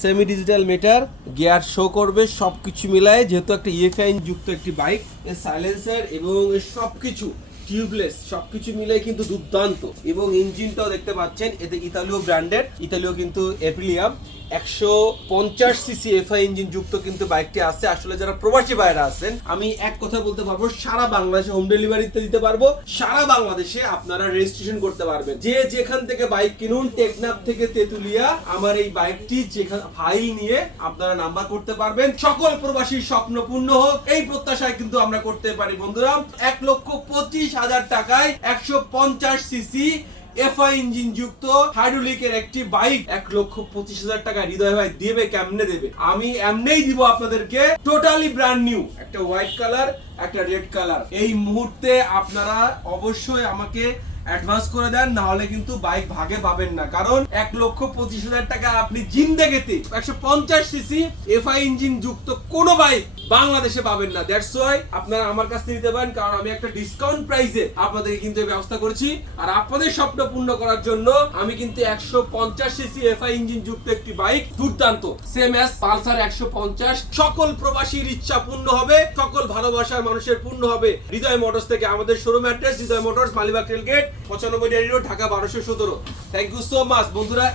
Semi digital meter gear show করবে সব কিছু মিলায়, যেহেতু একটা ইএফআইন যুক্ত একটি বাইক এর সাইলেন্সার এবং এর সবকিছু টিউবলেস সবকিছু মিলে কিন্তু দুর্দান্ত। এবং ইঞ্জিনটাও দেখতে পাচ্ছেন, এতে ইতালীয় ব্র্যান্ডের ইতালীয় কিন্তু এপ্রিলিয়াম একশো পঞ্চাশ সিসি এফআই ইঞ্জিন যুক্ত কিন্তু বাইকটি আছে। আসলে যারা প্রবাসী বাইরে আছেন, আমি এক কথা বলতে পারব, সারা বাংলাদেশে হোম ডেলিভারিতে দিতে পারব। সারা বাংলাদেশে আপনারা রেজিস্ট্রেশন করতে পারবেন। যে যেখান থেকে বাইক কিনুন, টেকনাফ থেকে তেতুলিয়া, আমার এই বাইকটি যেখানে ভাই নিয়ে আপনারা নাম্বার করতে পারবেন। সকল প্রবাসীর স্বপ্ন পূর্ণ হোক, এই প্রত্যাশায় কিন্তু আমরা করতে পারি। বন্ধুরা, এক লক্ষ পঁচিশ হাজার টাকায় একশো পঞ্চাশ সিসি এফআই ইঞ্জিন যুক্ত হাইড্রোলিকের একটি বাইক এক লক্ষ পঁচিশ হাজার টাকা হৃদয় ভাই দেবে, কেমনে দেবে? আমি এমনেই দিব আপনাদেরকে টোটালি ব্র্যান্ড নিউ একটা হোয়াইট কালার একটা রেড কালার এই মুহূর্তে আপনারা অবশ্যই আমাকে অ্যাডভান্স করে দেন না হলে কিন্তু বাইক ভাগে পাবেন না। কারণ এক লক্ষ পঁচিশ হাজার টাকা আপনি জিন্দেগেতে একশো পঞ্চাশ সিসি এফআই ইঞ্জিন যুক্ত কোনো বাইক বাংলাদেশে পাবেন না। দ্যাটস ওয়াই আপনারা আমার কাছ থেকে নিতে পারেন, কারণ আমি একটা ডিসকাউন্ট প্রাইসে আপনাদেরকে কিন্তু এই ব্যবস্থা করেছি। আর আপনাদের স্বপ্ন পূর্ণ করার জন্য আমি কিন্তু একশো পঞ্চাশ সিসি এফআই ইঞ্জিন যুক্ত একটি বাইক দুর্দান্ত। সেম এস পালসার একশো পঞ্চাশ। সকল প্রবাসীর ইচ্ছা পূর্ণ হবে, সকল ভালোবাসার মানুষের পূর্ণ হবে। হৃদয় মোটরস থেকে আমাদের showroom address Hriday motors, Malibagh rail gate পঁচানব্বই ঢাকা বারোশো সতেরো। থ্যাংক ইউ সো মাচ বন্ধুরা।